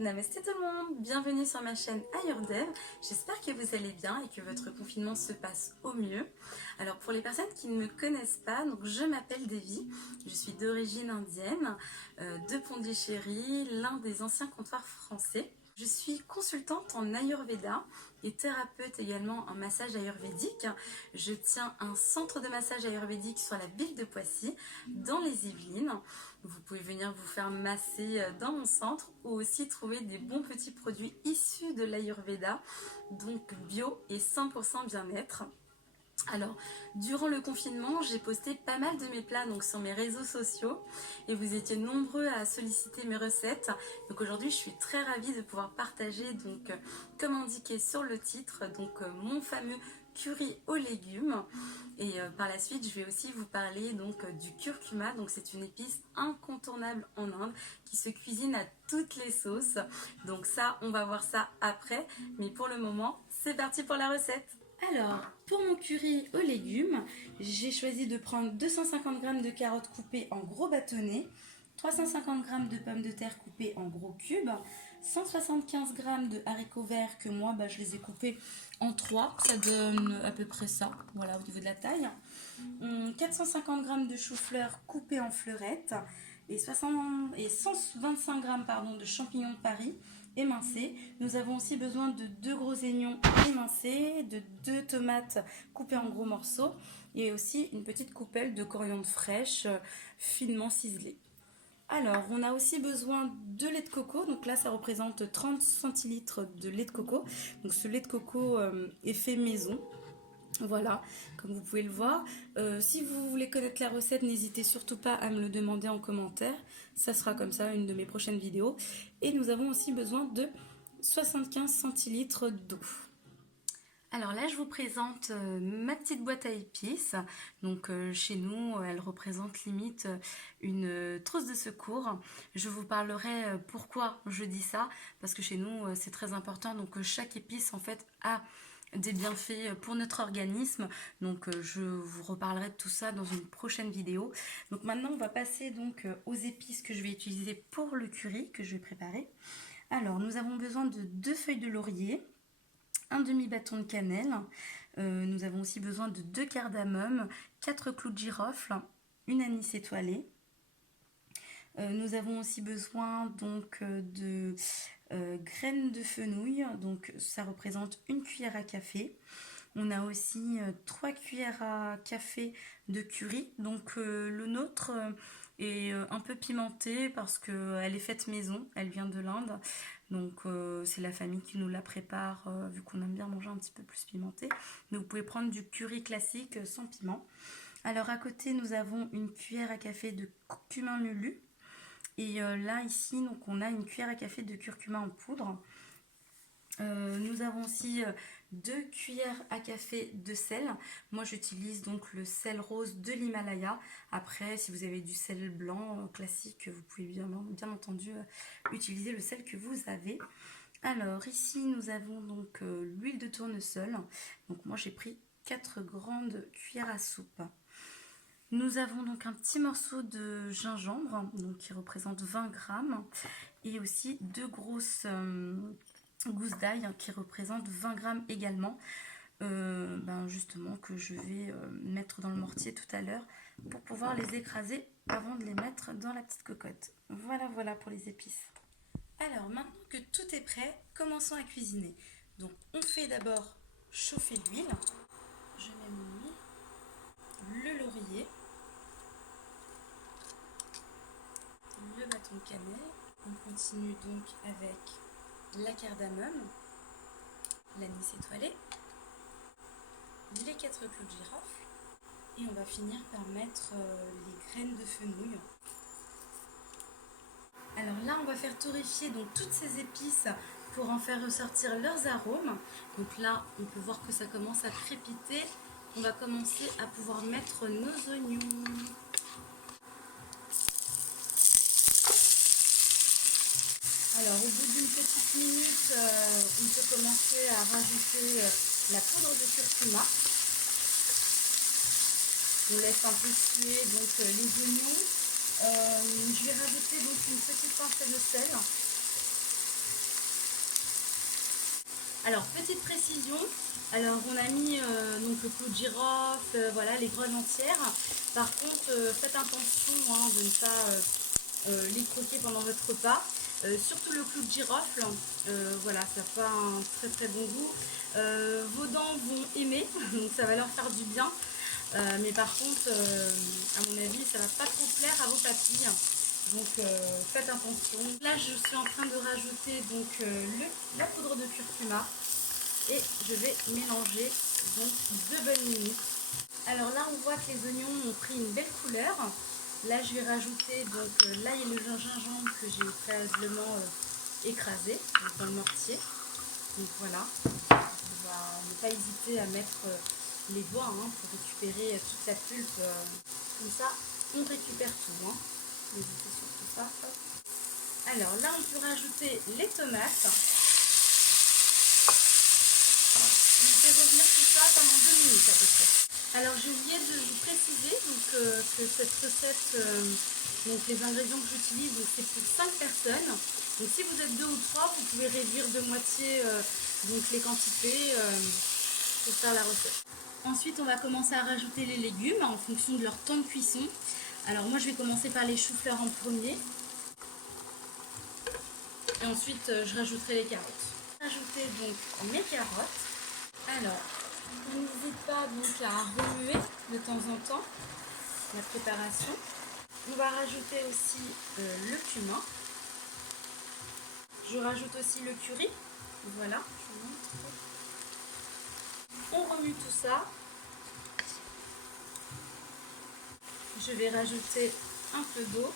Namasté tout le monde, bienvenue sur ma chaîne Ayurdev. J'espère que vous allez bien et que votre confinement se passe au mieux. Alors pour les personnes qui ne me connaissent pas, donc je m'appelle Devi, je suis d'origine indienne, de Pondichéry, l'un des anciens comptoirs français. Je suis consultante en Ayurveda et thérapeute également en massage ayurvédique. Je tiens un centre de massage ayurvédique sur la ville de Poissy, dans les Yvelines. Vous pouvez venir vous faire masser dans mon centre ou aussi trouver des bons petits produits issus de l'Ayurveda, donc bio et 100% bien-être. Alors, durant le confinement, j'ai posté pas mal de mes plats donc, sur mes réseaux sociaux et vous étiez nombreux à solliciter mes recettes. Donc aujourd'hui, je suis très ravie de pouvoir partager, donc, comme indiqué sur le titre, donc, mon fameux curry aux légumes. Et par la suite, je vais aussi vous parler donc, du curcuma. Donc c'est une épice incontournable en Inde qui se cuisine à toutes les sauces. Donc ça, on va voir ça après. Mais pour le moment, c'est parti pour la recette. Alors, pour mon curry aux légumes, j'ai choisi de prendre 250 g de carottes coupées en gros bâtonnets, 350 g de pommes de terre coupées en gros cubes, 175 g de haricots verts que moi je les ai coupés en 3, ça donne à peu près ça, voilà au niveau de la taille, 450 g de chou-fleur coupés en fleurettes et 125 g de champignons de Paris émincés. Nous avons aussi besoin de 2 gros oignons émincés, de 2 tomates coupées en gros morceaux et aussi une petite coupelle de coriandre fraîche finement ciselée. Alors, on a aussi besoin de lait de coco. Donc là, ça représente 30 centilitres de lait de coco. Donc ce lait de coco est fait maison. Voilà, comme vous pouvez le voir. Si vous voulez connaître la recette, n'hésitez surtout pas à me le demander en commentaire. Ça sera comme ça une de mes prochaines vidéos. Et nous avons aussi besoin de 75 centilitres d'eau. Alors là, je vous présente ma petite boîte à épices. Donc chez nous, elle représente limite une trousse de secours. Je vous parlerai pourquoi je dis ça, parce que chez nous, c'est très important. Donc chaque épice, en fait, a des bienfaits pour notre organisme. Donc je vous reparlerai de tout ça dans une prochaine vidéo. Donc maintenant, on va passer donc aux épices que je vais utiliser pour le curry que je vais préparer. Alors, nous avons besoin de 2 feuilles de laurier, un demi-bâton de cannelle, nous avons aussi besoin de 2 cardamome, 4 clous de girofle, une anis étoilée. Nous avons aussi besoin donc de graines de fenouil, donc ça représente 1 cuillère à café. On a aussi 3 cuillères à café de curry, donc le nôtre est un peu pimenté parce qu'elle est faite maison, elle vient de l'Inde. Donc c'est la famille qui nous la prépare vu qu'on aime bien manger un petit peu plus pimenté. Mais vous pouvez prendre du curry classique sans piment. Alors à côté nous avons 1 cuillère à café de cumin mulu. Et là ici donc on a 1 cuillère à café de curcuma en poudre. Nous avons aussi 2 cuillères à café de sel. Moi j'utilise donc le sel rose de l'Himalaya. Après si vous avez du sel blanc classique, vous pouvez bien entendu utiliser le sel que vous avez. Alors ici nous avons donc l'huile de tournesol. Donc moi j'ai pris 4 grandes cuillères à soupe. Nous avons donc un petit morceau de gingembre donc, qui représente 20 grammes et aussi 2 grosses gousses d'ail qui représentent 20 grammes également, justement que je vais mettre dans le mortier tout à l'heure pour pouvoir les écraser avant de les mettre dans la petite cocotte. Voilà pour les épices. Alors maintenant que tout est prêt, commençons à cuisiner. Donc on fait d'abord chauffer l'huile. Je mets mon huile, le laurier, le bâton de cannelle. On continue donc avec la cardamome, l'anis étoilé, les 4 clous de girofle et on va finir par mettre les graines de fenouil. Alors là on va faire torréfier donc toutes ces épices pour en faire ressortir leurs arômes. Donc là on peut voir que ça commence à crépiter. On va commencer à pouvoir mettre nos oignons. Alors au bout d'une petite minute, on peut commencer à rajouter la poudre de curcuma. On laisse un peu suer donc les oignons. Je vais rajouter donc une petite pincée de sel. Alors, petite précision, alors on a mis donc le clou de girofle, voilà, les grenades entières. Par contre, faites attention hein, de ne pas les croquer pendant votre repas. Surtout le clou de girofle, voilà, ça fait un très très bon goût. Vos dents vont aimer, donc ça va leur faire du bien. Mais par contre, à mon avis, ça va pas trop plaire à vos papilles. Donc faites attention. Là, je suis en train de rajouter donc la poudre de curcuma et je vais mélanger donc 2 bonnes minutes. Alors là, on voit que les oignons ont pris une belle couleur. Là, je vais rajouter donc l'ail et le gingembre que j'ai préalablement écrasé dans le mortier. Donc voilà, on va ne pas hésiter à mettre les doigts hein, pour récupérer toute la pulpe. Comme ça, on récupère tout. Hein. N'hésitez surtout pas. Hop. Alors là, on peut rajouter les tomates. On fait revenir tout ça pendant 2 minutes à peu près. Alors j'ai oublié de vous préciser donc, que cette recette, donc les ingrédients que j'utilise, c'est pour 5 personnes. Donc si vous êtes 2 ou 3, vous pouvez réduire de moitié donc les quantités pour faire la recette. Ensuite, on va commencer à rajouter les légumes en fonction de leur temps de cuisson. Alors moi, je vais commencer par les choux-fleurs en premier. Et ensuite, je rajouterai les carottes. Ajouter donc mes carottes. Alors, n'hésite pas donc à remuer de temps en temps la préparation. On va rajouter aussi le cumin. Je rajoute aussi le curry. Voilà, je vous montre. On remue tout ça. Je vais rajouter un peu d'eau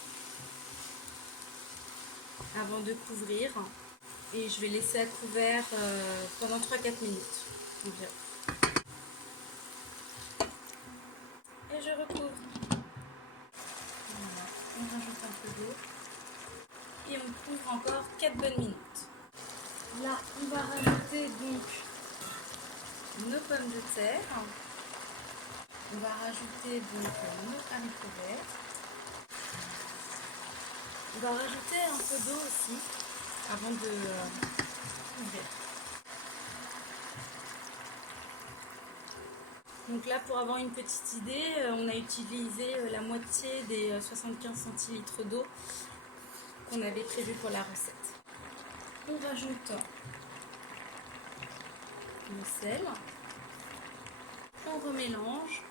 avant de couvrir. Et je vais laisser à couvert pendant 3-4 minutes environ. Et je recouvre. Voilà, on rajoute un peu d'eau. Et on couvre encore 4 bonnes minutes. Là, on va rajouter donc nos pommes de terre. On va rajouter donc nos haricots verts. On va rajouter un peu d'eau aussi avant de couvrir. Donc là, pour avoir une petite idée, on a utilisé la moitié des 75 centilitres d'eau qu'on avait prévu pour la recette. On rajoute le sel, on remélange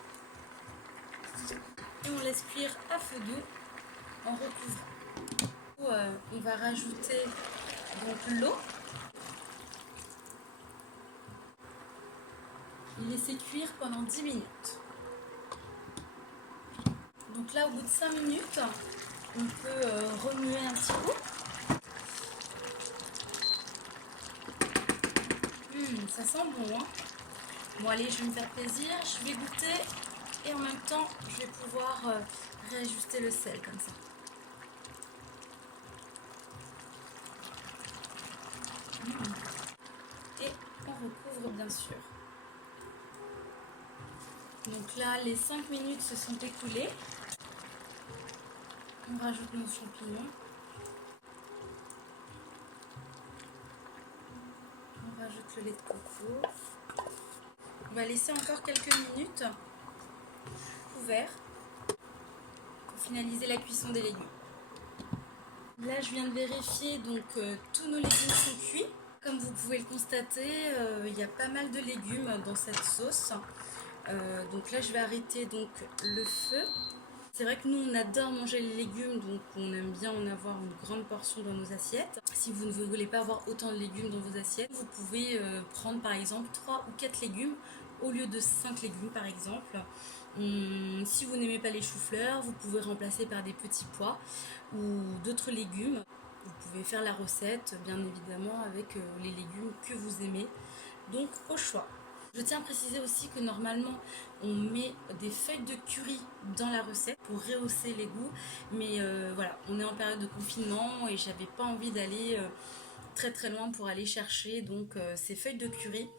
et on laisse cuire à feu doux en recouvrant. On va rajouter donc l'eau, laisser cuire pendant 10 minutes. Donc là, au bout de 5 minutes, on peut remuer un petit coup. Ça sent bon, hein. Bon allez, je vais me faire plaisir, je vais goûter et en même temps, je vais pouvoir réajuster le sel comme ça. Et on recouvre bien sûr. Donc là, les 5 minutes se sont écoulées. On rajoute nos champignons. On rajoute le lait de coco. On va laisser encore quelques minutes couvert pour finaliser la cuisson des légumes. Là, je viens de vérifier, donc tous nos légumes sont cuits. Comme vous pouvez le constater, il y a pas mal de légumes dans cette sauce. Donc là, je vais arrêter donc le feu. C'est vrai que nous, on adore manger les légumes, donc on aime bien en avoir une grande portion dans nos assiettes. Si vous ne voulez pas avoir autant de légumes dans vos assiettes, vous pouvez prendre par exemple 3 ou 4 légumes au lieu de 5 légumes par exemple. Si vous n'aimez pas les choux-fleurs, vous pouvez remplacer par des petits pois ou d'autres légumes. Vous pouvez faire la recette, bien évidemment, avec les légumes que vous aimez, donc au choix. Je tiens à préciser aussi que normalement on met des feuilles de curry dans la recette pour rehausser les goûts, mais voilà, on est en période de confinement et j'avais pas envie d'aller très très loin pour aller chercher donc ces feuilles de curry.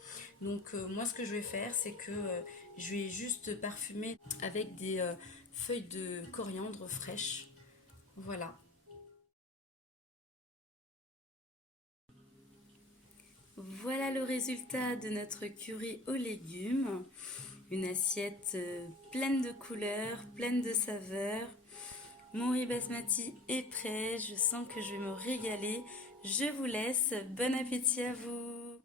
Donc moi ce que je vais faire, c'est que je vais juste parfumer avec des feuilles de coriandre fraîches. Voilà. Voilà le résultat de notre curry aux légumes. Une assiette pleine de couleurs, pleine de saveurs. Mon riz basmati est prêt, je sens que je vais me régaler. Je vous laisse, bon appétit à vous.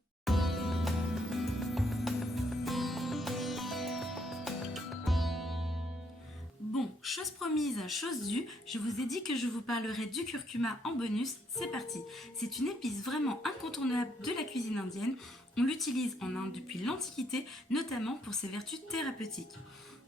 Bon, chose promise, chose due, je vous ai dit que je vous parlerai du curcuma en bonus, c'est parti. C'est une épice vraiment incontournable de la cuisine indienne. On l'utilise en Inde depuis l'Antiquité, notamment pour ses vertus thérapeutiques.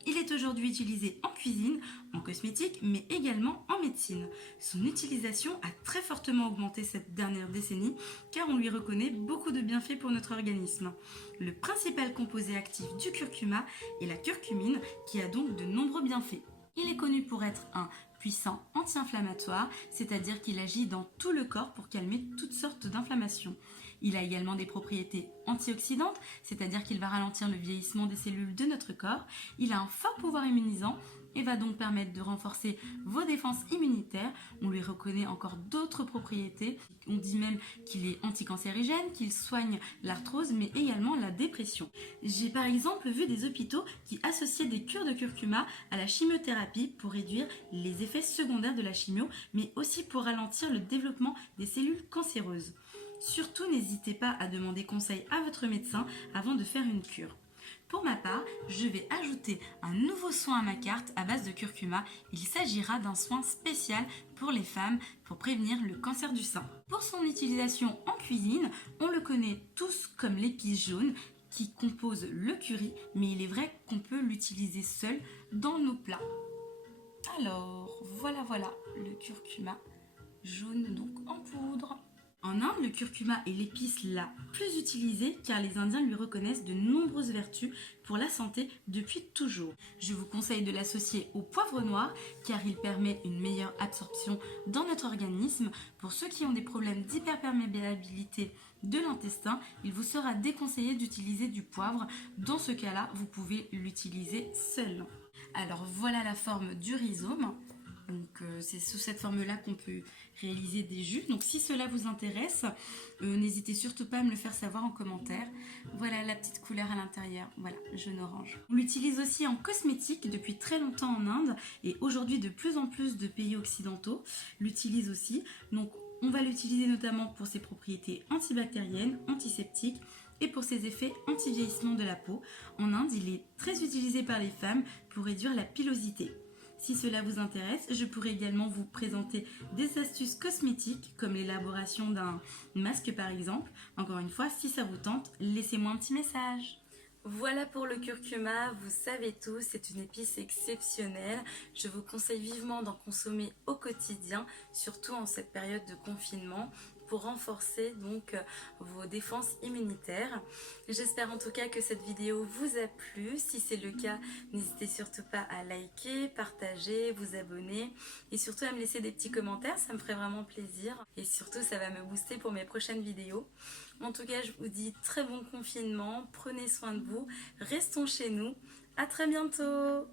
Il est aujourd'hui utilisé en cuisine, en cosmétique, mais également en médecine. Son utilisation a très fortement augmenté cette dernière décennie, car on lui reconnaît beaucoup de bienfaits pour notre organisme. Le principal composé actif du curcuma est la curcumine, qui a donc de nombreux bienfaits. Il est connu pour être un puissant anti-inflammatoire, c'est-à-dire qu'il agit dans tout le corps pour calmer toutes sortes d'inflammations. Il a également des propriétés antioxydantes, c'est-à-dire qu'il va ralentir le vieillissement des cellules de notre corps. Il a un fort pouvoir immunisant et va donc permettre de renforcer vos défenses immunitaires. On lui reconnaît encore d'autres propriétés. On dit même qu'il est anticancérigène, qu'il soigne l'arthrose, mais également la dépression. J'ai par exemple vu des hôpitaux qui associaient des cures de curcuma à la chimiothérapie pour réduire les effets secondaires de la chimio, mais aussi pour ralentir le développement des cellules cancéreuses. Surtout, n'hésitez pas à demander conseil à votre médecin avant de faire une cure. Pour ma part, je vais ajouter un nouveau soin à ma carte à base de curcuma. Il s'agira d'un soin spécial pour les femmes pour prévenir le cancer du sein. Pour son utilisation en cuisine, on le connaît tous comme l'épice jaune qui compose le curry, mais il est vrai qu'on peut l'utiliser seul dans nos plats. Alors, voilà le curcuma jaune donc en poudre. En Inde, le curcuma est l'épice la plus utilisée car les Indiens lui reconnaissent de nombreuses vertus pour la santé depuis toujours. Je vous conseille de l'associer au poivre noir car il permet une meilleure absorption dans notre organisme. Pour ceux qui ont des problèmes d'hyperperméabilité de l'intestin, il vous sera déconseillé d'utiliser du poivre. Dans ce cas-là, vous pouvez l'utiliser seul. Alors voilà la forme du rhizome. Donc c'est sous cette forme-là qu'on peut réaliser des jus. Donc si cela vous intéresse, n'hésitez surtout pas à me le faire savoir en commentaire. Voilà la petite couleur à l'intérieur, voilà, jaune orange. On l'utilise aussi en cosmétique depuis très longtemps en Inde et aujourd'hui de plus en plus de pays occidentaux l'utilisent aussi. Donc on va l'utiliser notamment pour ses propriétés antibactériennes, antiseptiques et pour ses effets anti-vieillissement de la peau. En Inde, il est très utilisé par les femmes pour réduire la pilosité. Si cela vous intéresse, je pourrais également vous présenter des astuces cosmétiques comme l'élaboration d'un masque par exemple. Encore une fois, si ça vous tente, laissez-moi un petit message. Voilà pour le curcuma, vous savez tout, c'est une épice exceptionnelle. Je vous conseille vivement d'en consommer au quotidien, surtout en cette période de confinement, pour renforcer donc vos défenses immunitaires. J'espère en tout cas que cette vidéo vous a plu. Si c'est le cas, n'hésitez surtout pas à liker, partager, vous abonner et surtout à me laisser des petits commentaires, ça me ferait vraiment plaisir. Et surtout, ça va me booster pour mes prochaines vidéos. En tout cas, je vous dis très bon confinement, prenez soin de vous, restons chez nous. À très bientôt!